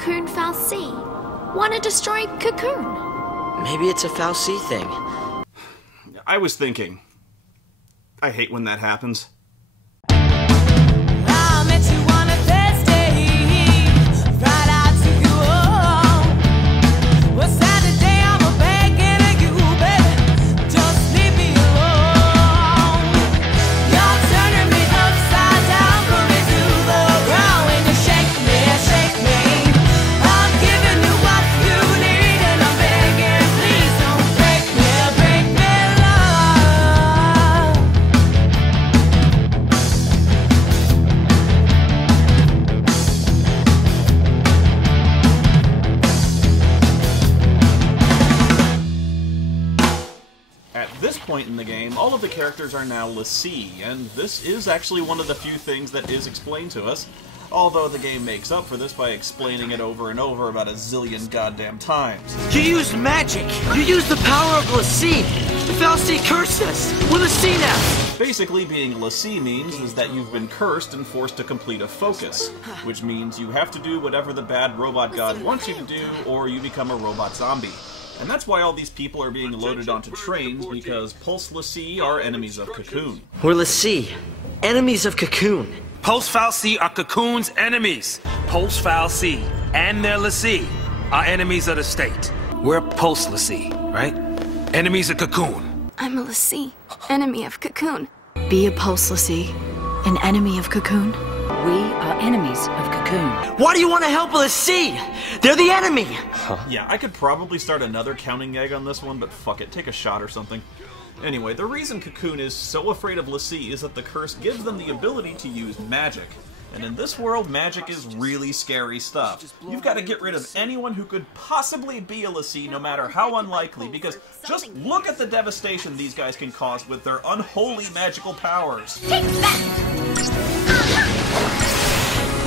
Cocoon fal'Cie. Wanna destroy Cocoon? Maybe it's a fal'Cie thing. I was thinking. I hate when that happens. I met you on a Thursday, right out to you. Well, Saturday I'm a begging you, baby, just leave me alone. You're turning me upside down, put me to the ground when you shake me, shake me. I'm giving you what you need, and I'm begging, please don't break me, love. At this point in the game, all of the characters are now l'Cie, and this is actually one of the few things that is explained to us, although the game makes up for this by explaining it over and over about a zillion goddamn times. You used magic! You used the power of l'Cie! The fal'Cie cursed us! We're l'Cie now! Basically, being l'Cie means is that you've been cursed and forced to complete a focus, which means you have to do whatever the bad robot god wants you to do, or you become a robot zombie. And that's why all these people are being loaded onto trains, because Pulse l'Cie are enemies of Cocoon. We're l'Cie. Enemies of Cocoon. Pulse fal'Cie are Cocoon's enemies. Pulse fal'Cie and their l'Cie are enemies of the state. We're Pulse l'Cie, right? Enemies of Cocoon. I'm a l'Cie, enemy of Cocoon. Be a Pulse l'Cie, an enemy of Cocoon. We are enemies of Cocoon. Why do you want to help l'Cie? They're the enemy! Yeah, I could probably start another counting egg on this one, but fuck it, take a shot or something. Anyway, the reason Cocoon is so afraid of l'Cie is that the curse gives them the ability to use magic. And in this world, magic is really scary stuff. You've got to get rid of anyone who could possibly be a l'Cie, no matter how unlikely, because just look at the devastation these guys can cause with their unholy magical powers. Take that!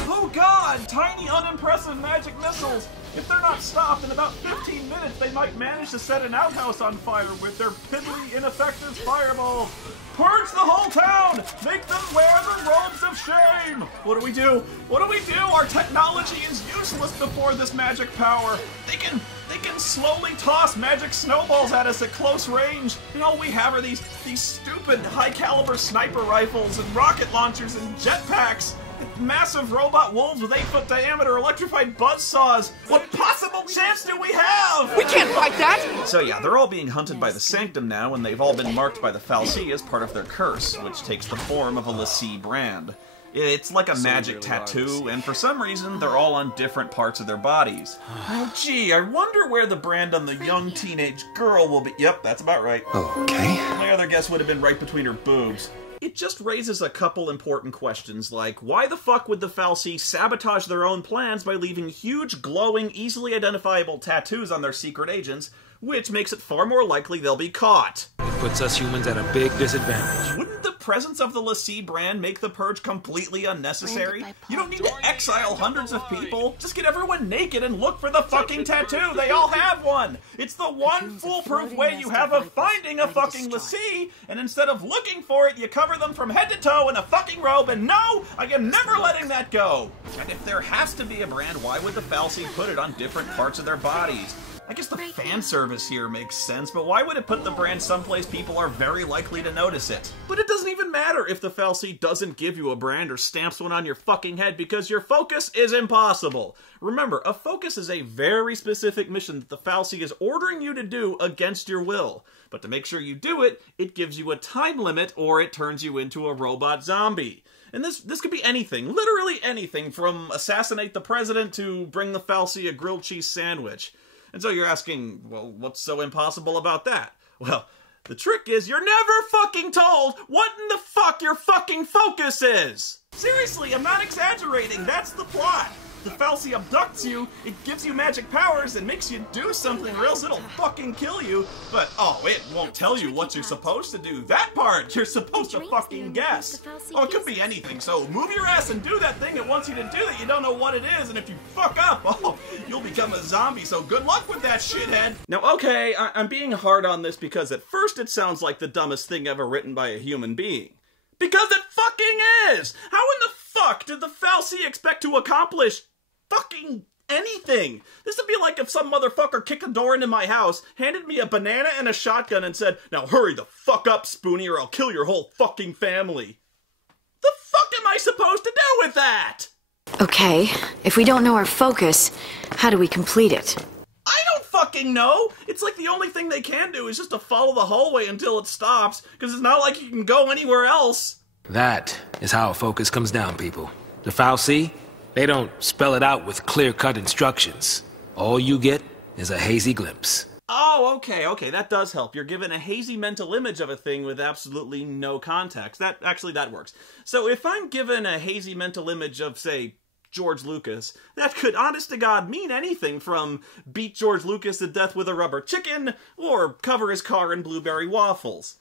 Oh god! Tiny, unimpressive magic missiles! If they're not stopped, in about 15 minutes they might manage to set an outhouse on fire with their piddly, ineffective fireballs! Purge the whole town! Make them wear the robes of shame! What do we do? What do we do? Our technology is useless before this magic power! They can slowly toss magic snowballs at us at close range, and all we have are these stupid high-caliber sniper rifles and rocket launchers and jetpacks! Massive robot wolves with 8-foot diameter electrified buzzsaws! What possible chance do we have? We can't fight that! So yeah, they're all being hunted by the Sanctum now, and they've all been marked by the fal'Cie as part of their curse, which takes the form of a l'Cie brand. It's like a magic tattoo, and for some reason, they're all on different parts of their bodies. Oh gee, I wonder where the brand on the young teenage girl will be. Yep, that's about right. Okay. My other guess would have been right between her boobs. It just raises a couple important questions, like, why the fuck would the fal'Cie sabotage their own plans by leaving huge, glowing, easily identifiable tattoos on their secret agents, which makes it far more likely they'll be caught? It puts us humans at a big disadvantage. Wouldn't the presence of the l'Cie brand make the purge completely unnecessary? You don't need to exile hundreds of people. Just get everyone naked and look for the fucking tattoo. They all have one. It's the one foolproof way you have of finding a fucking l'Cie, and instead of looking for it, you cover them from head to toe in a fucking robe, and no, I am never letting that go. And if there has to be a brand, why would the fal'Cie put it on different parts of their bodies? I guess the fan service here makes sense, but why would it put the brand someplace people are very likely to notice it? But it doesn't even matter if the fal'Cie doesn't give you a brand or stamps one on your fucking head, because your focus is impossible. Remember, a focus is a very specific mission that the fal'Cie is ordering you to do against your will. But to make sure you do it, it gives you a time limit, or it turns you into a robot zombie. And this could be anything, literally anything, from assassinate the president to bring the fal'Cie a grilled cheese sandwich. And so you're asking, well, what's so impossible about that? Well, the trick is you're never fucking told what in the fuck your fucking focus is! Seriously, I'm not exaggerating, that's the plot! The fal'Cie abducts you, it gives you magic powers, and makes you do something or else it'll fucking kill you, but oh, it won't tell you what you're supposed to do. That part, you're supposed to fucking guess. Oh, it could be anything, so move your ass and do that thing it wants you to do that you don't know what it is, and if you fuck up, oh, you'll become a zombie, so good luck with that, shithead. Now, okay, I'm being hard on this because at first it sounds like the dumbest thing ever written by a human being. Because it fucking is! How in the fuck did the fal'Cie expect to accomplish fucking anything. This would be like if some motherfucker kicked a door into my house, handed me a banana and a shotgun and said, "Now hurry the fuck up, Spoonie, or I'll kill your whole fucking family." The fuck am I supposed to do with that? Okay, if we don't know our focus, how do we complete it? I don't fucking know. It's like the only thing they can do is just to follow the hallway until it stops, because it's not like you can go anywhere else. That is how a focus comes down, people. The fal'Cie, they don't spell it out with clear-cut instructions. All you get is a hazy glimpse. Oh, okay, that does help. You're given a hazy mental image of a thing with absolutely no context. That works. So if I'm given a hazy mental image of, say, George Lucas, that could, honest to God, mean anything from beat George Lucas to death with a rubber chicken, or cover his car in blueberry waffles.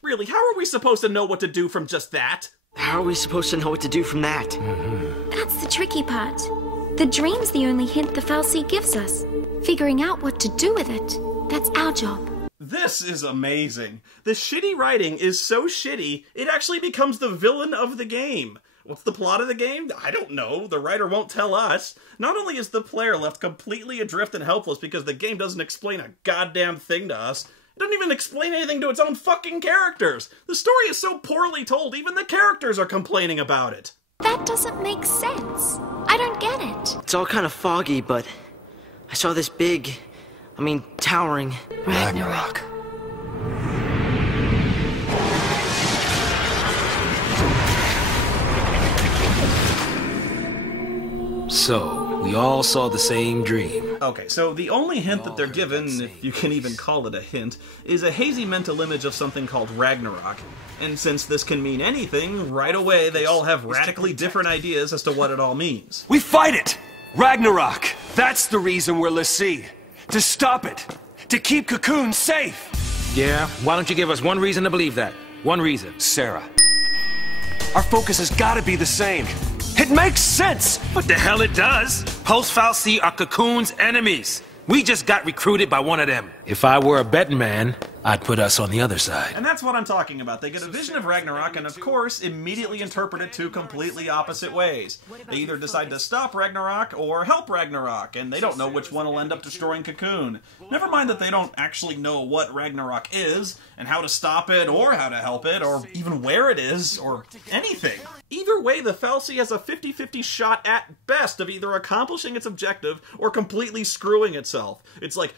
Really, how are we supposed to know what to do from just that? How are we supposed to know what to do from that? That's the tricky part. The dream's the only hint the fal'Cie gives us. Figuring out what to do with it, that's our job. This is amazing. The shitty writing is so shitty, it actually becomes the villain of the game. What's the plot of the game? I don't know. The writer won't tell us. Not only is the player left completely adrift and helpless because the game doesn't explain a goddamn thing to us, it doesn't even explain anything to its own fucking characters. The story is so poorly told, even the characters are complaining about it. That doesn't make sense. I don't get it. It's all kind of foggy, but I saw this towering Ragnarok. So, we all saw the same dream. Okay, so the only hint that they're given, if you can even call it a hint, is a hazy mental image of something called Ragnarok. And since this can mean anything, right away they all have radically different ideas as to what it all means. We fight it! Ragnarok! That's the reason we're l'Cie. To stop it! To keep Cocoon safe! Yeah, why don't you give us one reason to believe that? One reason. Sarah. Our focus has gotta be the same. It makes sense! What the hell it does? Post-fal'Cie are Cocoon's enemies. We just got recruited by one of them. If I were a betting man, I'd put us on the other side. And that's what I'm talking about. They get a vision of Ragnarok and, of course, immediately interpret it two completely opposite ways. They either decide to stop Ragnarok or help Ragnarok, and they don't know which one will end up destroying Cocoon. Never mind that they don't actually know what Ragnarok is, and how to stop it, or how to help it, or even where it is, or anything. Either way, the fal'Cie has a 50-50 shot at best of either accomplishing its objective or completely screwing itself. It's like,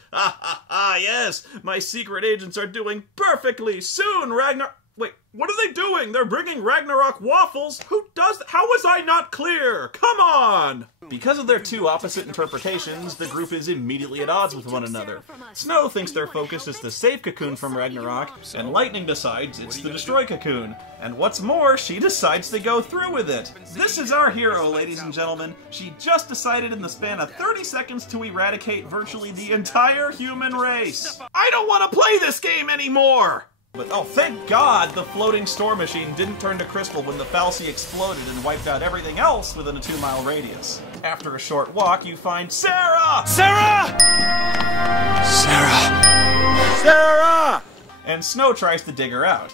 yes, my secret agents are doing perfectly soon, Ragnarok. Wait, what are they doing? They're bringing Ragnarok waffles? Who does that? How was I not clear? Come on! Because of their two opposite interpretations, the group is immediately at odds with one another. Snow thinks their focus is to save Cocoon from Ragnarok, and Lightning decides it's to destroy Cocoon. And what's more, she decides to go through with it. This is our hero, ladies and gentlemen. She just decided in the span of 30 seconds to eradicate virtually the entire human race. I don't want to play this game anymore! But oh, thank God the floating store machine didn't turn to crystal when the fal'Cie exploded and wiped out everything else within a 2-mile radius. After a short walk, you find Sarah! Sarah! Sarah! Sarah! And Snow tries to dig her out.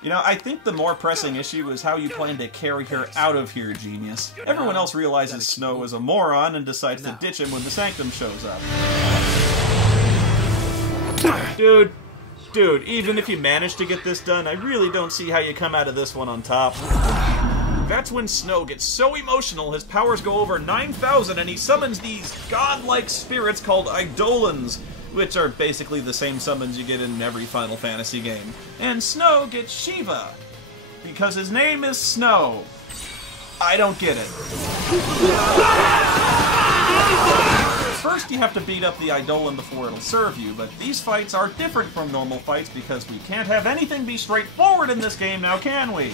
You know, I think the more pressing issue is how you plan to carry her out of here, genius. Everyone else realizes Snow is a moron and decides to ditch him when the Sanctum shows up. Dude, even if you manage to get this done, I really don't see how you come out of this one on top. That's when Snow gets so emotional his powers go over 9,000 and he summons these godlike spirits called Eidolons, which are basically the same summons you get in every Final Fantasy game. And Snow gets Shiva, because his name is Snow. I don't get it. First, you have to beat up the Eidolon before it'll serve you, but these fights are different from normal fights because we can't have anything be straightforward in this game now, can we?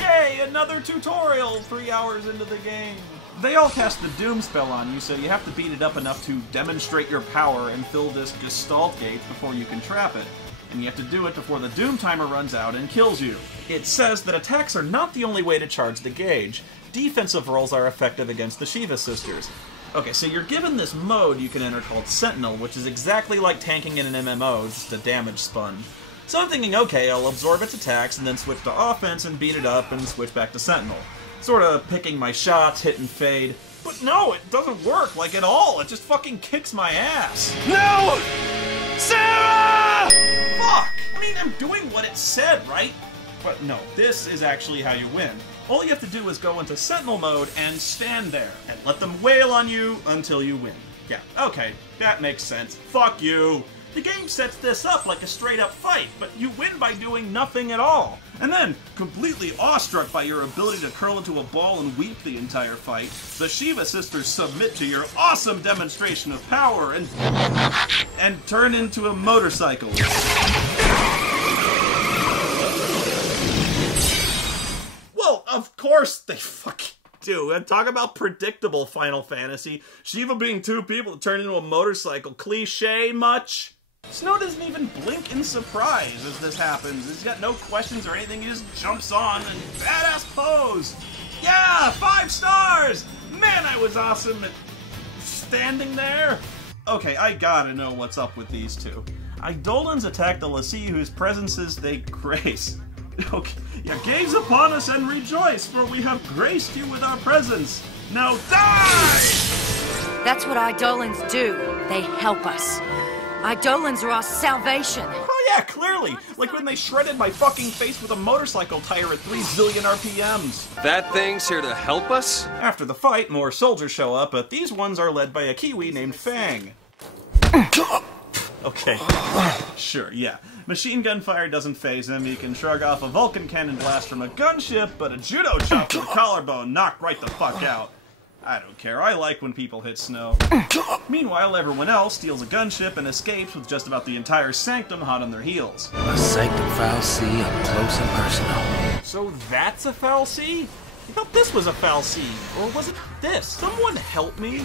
Yay, another tutorial 3 hours into the game. They all cast the Doom spell on you, so you have to beat it up enough to demonstrate your power and fill this Gestalt gate before you can trap it. And you have to do it before the Doom timer runs out and kills you. It says that attacks are not the only way to charge the gauge. Defensive rolls are effective against the Shiva sisters. Okay, so you're given this mode you can enter called Sentinel, which is exactly like tanking in an MMO, just a damage sponge. So I'm thinking, okay, I'll absorb its attacks and then switch to offense and beat it up and switch back to Sentinel. Sort of picking my shots, hit and fade. But no, it doesn't work, like, at all. It just fucking kicks my ass. No! Sarah! Fuck! I mean, I'm doing what it said, right? But no, this is actually how you win. All you have to do is go into Sentinel mode and stand there, and let them wail on you until you win. Yeah, okay, that makes sense. Fuck you! The game sets this up like a straight-up fight, but you win by doing nothing at all. And then, completely awestruck by your ability to curl into a ball and weep the entire fight, the Shiva sisters submit to your awesome demonstration of power and turn into a motorcycle. Well, of course they fucking do. And talk about predictable Final Fantasy. Shiva being two people to turn into a motorcycle. Cliche much? Snow doesn't even blink in surprise as this happens. He's got no questions or anything. He just jumps on and badass pose. Yeah, 5 stars! Man, I was awesome at standing there. Okay, I gotta know what's up with these two. Eidolons attack the lassie whose presences they grace. Okay, yeah, gaze upon us and rejoice, for we have graced you with our presence. Now die! That's what Eidolons do. They help us. Eidolons are our salvation. Oh yeah, clearly. Like when they shredded my fucking face with a motorcycle tire at 3 zillion RPMs. That thing's here to help us? After the fight, more soldiers show up, but these ones are led by a Kiwi named Fang. Okay, sure, yeah. Machine gun fire doesn't faze him. He can shrug off a Vulcan cannon blast from a gunship, but a judo chop to the collarbone knocked right the fuck out. I don't care. I like when people hit Snow. Meanwhile, everyone else steals a gunship and escapes with just about the entire sanctum hot on their heels. A sanctum foul C up close and personal. So that's a foul C? I thought this was a foul C. Or was it this? Someone help me?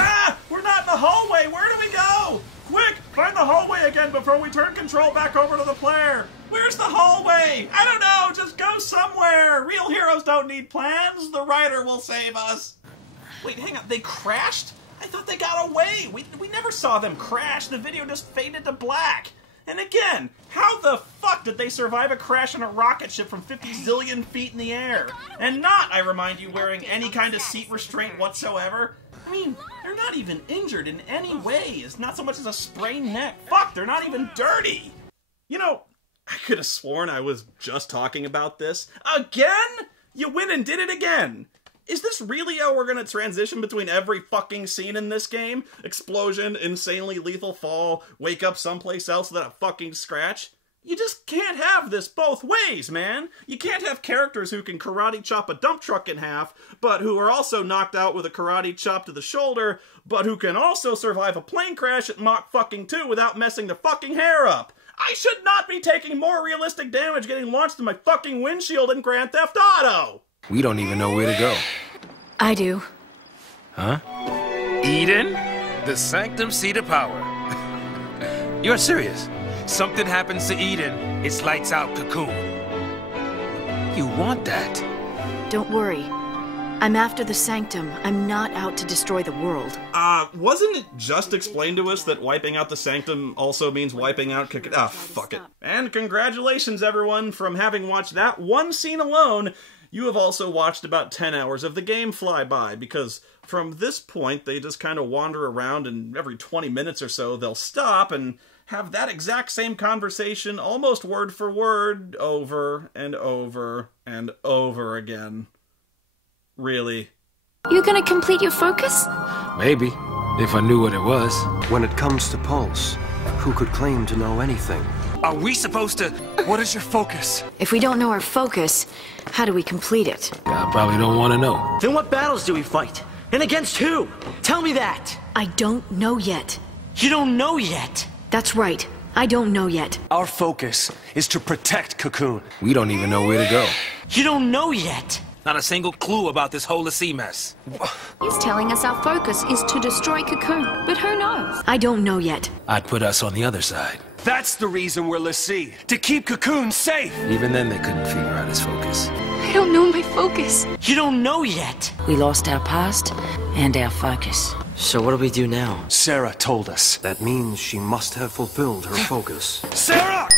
Ah! We're not in the hallway! Where do we go? Quick! Find the hallway again before we turn control back over to the player! Where's the hallway? I don't know! Just go somewhere! Real heroes don't need plans! The writer will save us! Wait, hang on, they crashed? I thought they got away! We never saw them crash, the video just faded to black! And again, how the fuck did they survive a crash in a rocket ship from 50 zillion feet in the air? And not, I remind you, wearing any kind of seat restraint whatsoever? I mean, they're not even injured in any way. It's not so much as a sprained neck. Fuck, they're not even dirty! You know, I could have sworn I was just talking about this. Again? You win and did it again! Is this really how we're gonna transition between every fucking scene in this game? Explosion, insanely lethal fall, wake up someplace else without a fucking scratch? You just can't have this both ways, man! You can't have characters who can karate chop a dump truck in half, but who are also knocked out with a karate chop to the shoulder, but who can also survive a plane crash at Mach fucking 2 without messing their fucking hair up! I should not be taking more realistic damage getting launched in my fucking windshield in Grand Theft Auto! We don't even know where to go. I do. Huh? Eden? The sanctum seat of power. You're serious? Something happens to Eden, it's lights out Cocoon. You want that? Don't worry. I'm after the sanctum. I'm not out to destroy the world. Wasn't it just explained to us that wiping out the sanctum also means wiping out fuck it. And congratulations, everyone, from having watched that one scene alone, you have also watched about 10 hours of the game fly by, because from this point, they just kind of wander around, and every 20 minutes or so, they'll stop and have that exact same conversation, almost word for word, over and over and over again. Really. You gonna complete your focus? Maybe, if I knew what it was. When it comes to Pulse, who could claim to know anything? Are we supposed to... What is your focus? If we don't know our focus, how do we complete it? I probably don't want to know. Then what battles do we fight? And against who? Tell me that! I don't know yet. You don't know yet! That's right. I don't know yet. Our focus is to protect Cocoon. We don't even know where to go. You don't know yet! Not a single clue about this whole sea mess. He's telling us our focus is to destroy Cocoon, but who knows? I don't know yet. I'd put us on the other side. That's the reason we're Lassie, to keep Cocoon safe! Even then, they couldn't figure out his focus. I don't know my focus. You don't know yet! We lost our past and our focus. So what do we do now? Sarah told us. That means she must have fulfilled her focus. Sarah!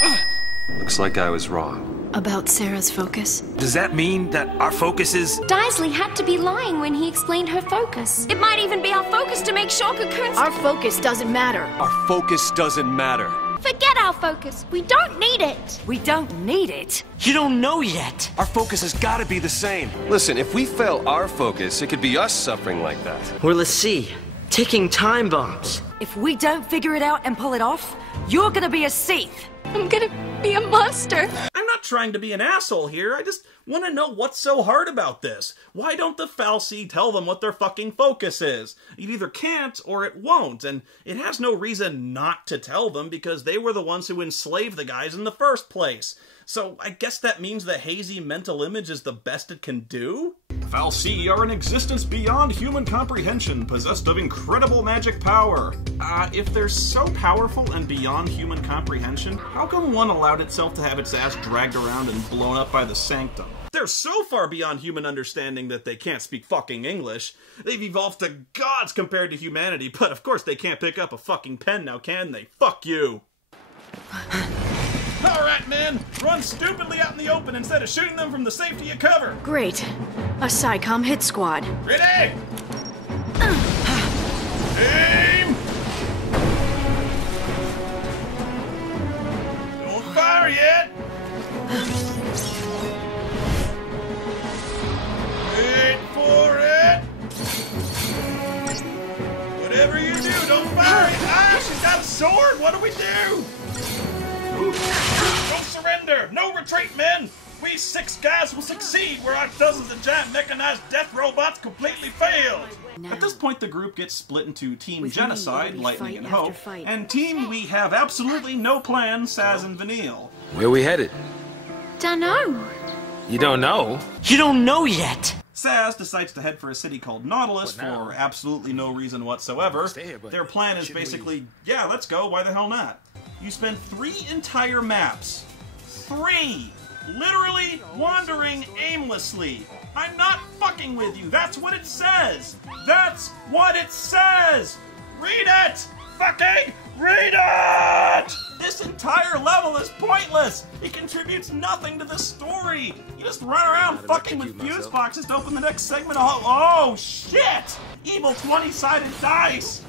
Looks like I was wrong. About Sarah's focus? Does that mean that our focus is... Daisley had to be lying when he explained her focus. It might even be our focus to make sure Cocoon's... Our focus doesn't matter. Our focus doesn't matter. Forget our focus. We don't need it. We don't need it. You don't know yet. Our focus has got to be the same. Listen, if we fail our focus, it could be us suffering like that. We're l'Cie, ticking time bombs. If we don't figure it out and pull it off, you're gonna be a Sith. I'm gonna be a monster. I'm not trying to be an asshole here, I just want to know what's so hard about this. Why don't the fal'Cie tell them what their fucking focus is? It either can't or it won't, and it has no reason not to tell them because they were the ones who enslaved the guys in the first place. So I guess that means the hazy mental image is the best it can do? fal'Cie are an existence beyond human comprehension, possessed of incredible magic power. If they're so powerful and beyond human comprehension, how come one allowed itself to have its ass dragged around and blown up by the sanctum? They're so far beyond human understanding that they can't speak fucking English. They've evolved to gods compared to humanity, but of course they can't pick up a fucking pen now, can they? Fuck you! Alright, man! Run stupidly out in the open instead of shooting them from the safety of cover! Great. A SciComm hit squad. Ready! Aim! Don't fire yet! Wait for it! Whatever you do, don't fire it! Ah, she's got a sword! What do we do? Don't surrender! No retreat, men! We 6 guys will succeed where our dozens of giant mechanized death robots completely failed! At this point, the group gets split into Team Genocide, Lightning and Hope, and Team We Have Absolutely No Plan, Saz and Vanille. Where we headed? Dunno. You don't know? You don't know yet. Saz decides to head for a city called Nautilus for absolutely no reason whatsoever. Their plan is basically, yeah, let's go, why the hell not? You spend 3 entire maps. 3! Literally wandering aimlessly. I'm not fucking with you. That's what it says. That's what it says. Read it. Fucking read it. This entire level is pointless. It contributes nothing to the story. You just run around fucking with fuse boxes to open the next segment. Oh shit. Evil 20-sided dice.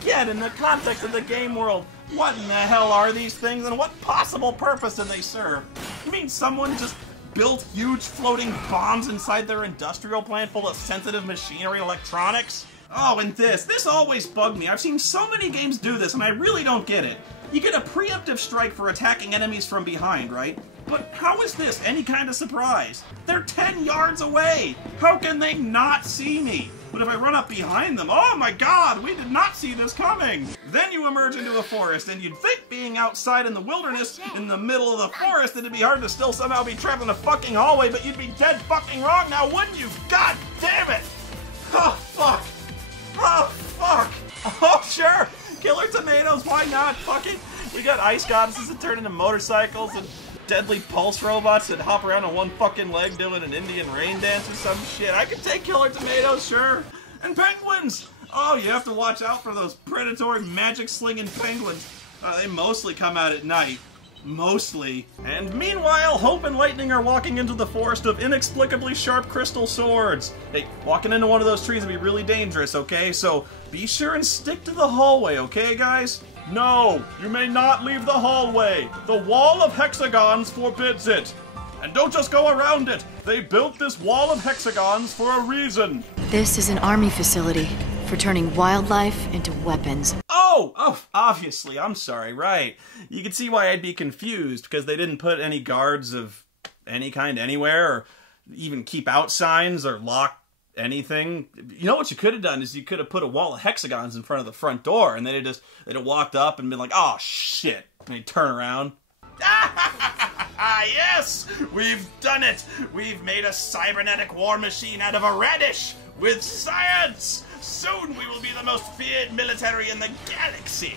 Again, in the context of the game world, what in the hell are these things and what possible purpose do they serve? You mean someone just built huge floating bombs inside their industrial plant full of sensitive machinery and electronics? Oh, and this always bugged me. I've seen so many games do this and I really don't get it. You get a preemptive strike for attacking enemies from behind, right? But how is this any kind of surprise? They're 10 yards away! How can they not see me? But if I run up behind them, oh my god, we did not see this coming! Then you emerge into a forest, and you'd think being outside in the wilderness, in the middle of the forest, it'd be hard to still somehow be trapped in a fucking hallway, but you'd be dead fucking wrong now, wouldn't you? God damn it! Oh, fuck! Oh, fuck! Oh, sure! Killer tomatoes, why not? Fuck it! We got ice goddesses that turn into motorcycles, and deadly pulse robots that hop around on one fucking leg doing an Indian rain dance or some shit. I could take killer tomatoes, sure. And penguins! Oh, you have to watch out for those predatory magic-slinging penguins. They mostly come out at night. Mostly. And meanwhile, Hope and Lightning are walking into the forest of inexplicably sharp crystal swords. Hey, walking into one of those trees would be really dangerous, okay? So be sure and stick to the hallway, okay, guys? No, you may not leave the hallway. The wall of hexagons forbids it. And don't just go around it. They built this wall of hexagons for a reason. This is an army facility for turning wildlife into weapons. Oh, obviously, I'm sorry, right. You can see why I'd be confused, because they didn't put any guards of any kind anywhere, or even keep out signs, or lock anything. You know what you could have done is you could have put a wall of hexagons in front of the front door, and they'd have walked up and been like, oh shit, and they'd turn around. Yes, we've done it. We've made a cybernetic war machine out of a radish with science. Soon we will be the most feared military in the galaxy.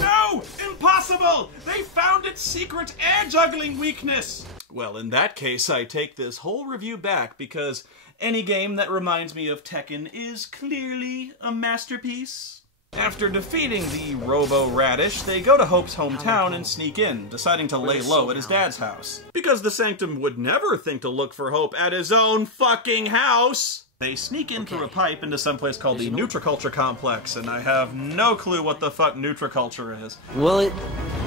No, impossible. They found its secret air juggling weakness. Well, in that case, I take this whole review back, because any game that reminds me of Tekken is clearly a masterpiece. After defeating the Robo-Radish, they go to Hope's hometown and sneak in, deciding to lay low at his dad's house. Because the Sanctum would never think to look for Hope at his own fucking house! They sneak in through a pipe into some place called the nutri-culture complex, and I have no clue what the fuck nutri-culture is. Well,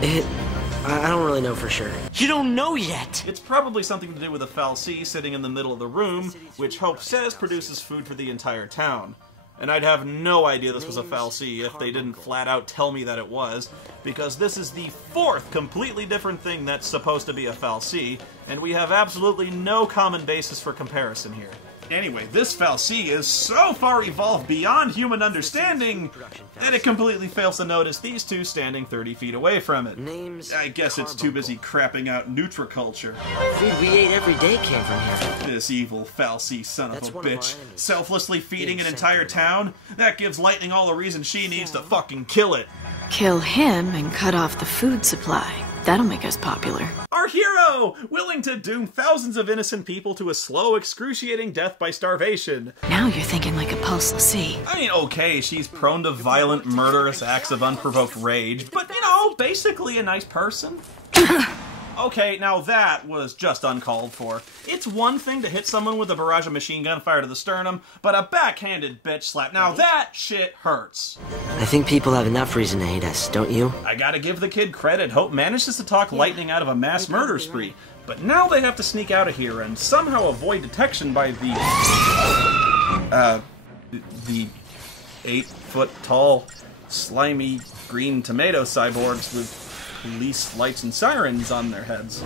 I don't really know for sure. You don't know yet! It's probably something to do with a fal'Cie sitting in the middle of the room, which Hope says produces food for the entire town. And I'd have no idea this was a fal'Cie if they didn't flat out tell me that it was, because this is the fourth completely different thing that's supposed to be a fal'Cie, and we have absolutely no common basis for comparison here. Anyway, this fal'Cie is so far evolved beyond human understanding that it completely fails to notice these two standing 30 feet away from it. I guess it's too busy crapping out nutri-culture. Food we ate every day came from here. This evil fal'Cie son of a bitch, selflessly feeding an entire town? That gives Lightning all the reason she needs to fucking kill it. Kill him and cut off the food supply. That'll make us popular. Our hero! Willing to doom thousands of innocent people to a slow, excruciating death by starvation. Now you're thinking like a pulse Lassie. I mean, okay, she's prone to violent, murderous acts of unprovoked rage, but, you know, basically a nice person. Okay, now that was just uncalled for. It's one thing to hit someone with a barrage of machine gun fire to the sternum, but a backhanded bitch slap, now that shit hurts. I think people have enough reason to hate us, don't you? I gotta give the kid credit. Hope manages to talk Lightning out of a mass murder spree, but now they have to sneak out of here and somehow avoid detection by the 8-foot-tall, slimy green tomato cyborgs with police lights and sirens on their heads.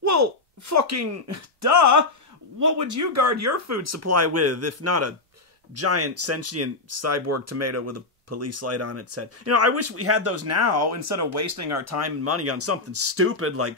Well, fucking duh! What would you guard your food supply with, if not a giant sentient cyborg tomato with a police light on its head? You know, I wish we had those now, instead of wasting our time and money on something stupid like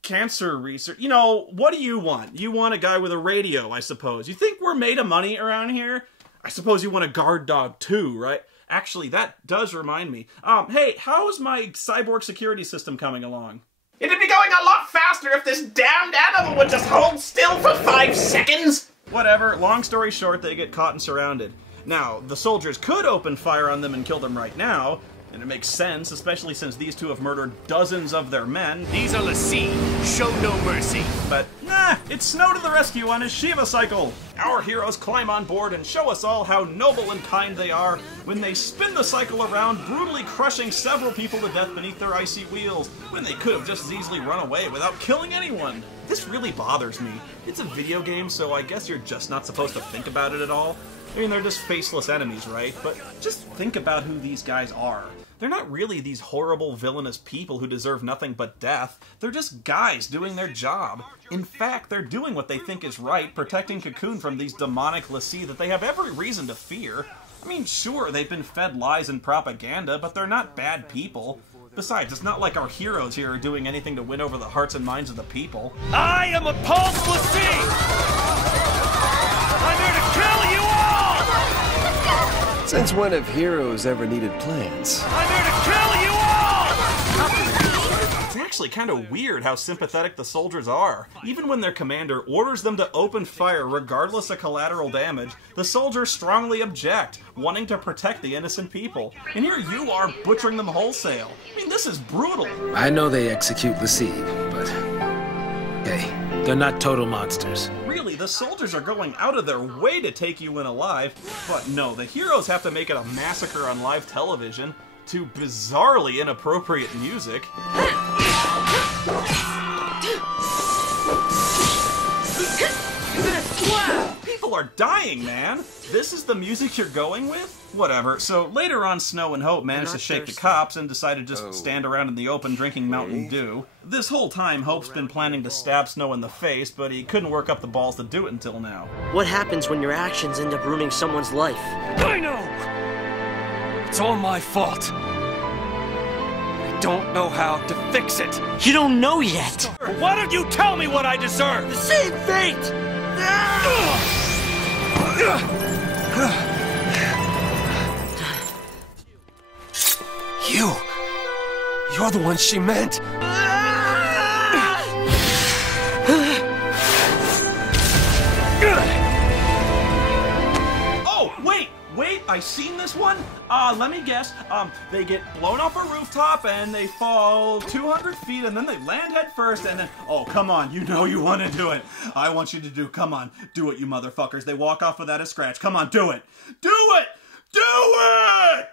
cancer research. You know, what do you want? You want a guy with a radio, I suppose. You think we're made of money around here? I suppose you want a guard dog too, right? Actually, that does remind me. Hey, how's my cyborg security system coming along? It'd be going a lot faster if this damned animal would just hold still for 5 seconds! Whatever, long story short, they get caught and surrounded. Now, the soldiers could open fire on them and kill them right now, and it makes sense, especially since these two have murdered dozens of their men. These are Lassie. Show no mercy. But, nah, it's Snow to the rescue on his Shiva cycle. Our heroes climb on board and show us all how noble and kind they are when they spin the cycle around, brutally crushing several people to death beneath their icy wheels, when they could have just as easily run away without killing anyone. This really bothers me. It's a video game, so I guess you're just not supposed to think about it at all. I mean, they're just faceless enemies, right? But just think about who these guys are. They're not really these horrible, villainous people who deserve nothing but death. They're just guys doing their job. In fact, they're doing what they think is right, protecting Cocoon from these demonic Lassie that they have every reason to fear. I mean, sure, they've been fed lies and propaganda, but they're not bad people. Besides, it's not like our heroes here are doing anything to win over the hearts and minds of the people. I am a Pulse Lassie! I'm here to kill you all! Since when have heroes ever needed plans? I'm here to kill you all! It's actually kind of weird how sympathetic the soldiers are. Even when their commander orders them to open fire regardless of collateral damage, the soldiers strongly object, wanting to protect the innocent people. And here you are butchering them wholesale. I mean, this is brutal. I know they execute Lassie, but hey, they're not total monsters. Really, the soldiers are going out of their way to take you in alive, but no, the heroes have to make it a massacre on live television to bizarrely inappropriate music. People are dying, man! This is the music you're going with? Whatever. So later on, Snow and Hope managed to shake the cops and decided to just stand around in the open drinking Mountain Dew. This whole time, Hope's been planning to stab Snow in the face, but he couldn't work up the balls to do it until now. What happens when your actions end up ruining someone's life? I know! It's all my fault. I don't know how to fix it. You don't know yet! Well, why don't you tell me what I deserve? The same fate! You're the one she meant. Oh, I seen this one. Let me guess. They get blown off a rooftop and they fall 200 feet and then they land head first and then, oh, come on, you know you want to do it. I want you to do, come on, do it, you motherfuckers. They walk off without a scratch. Come on, do it. Do it! Do it!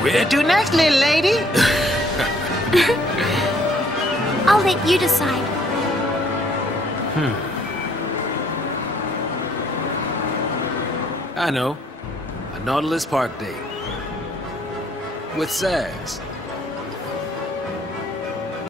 Where to next, little lady? I'll let you decide. I know. A Nautilus Park day. With Saz.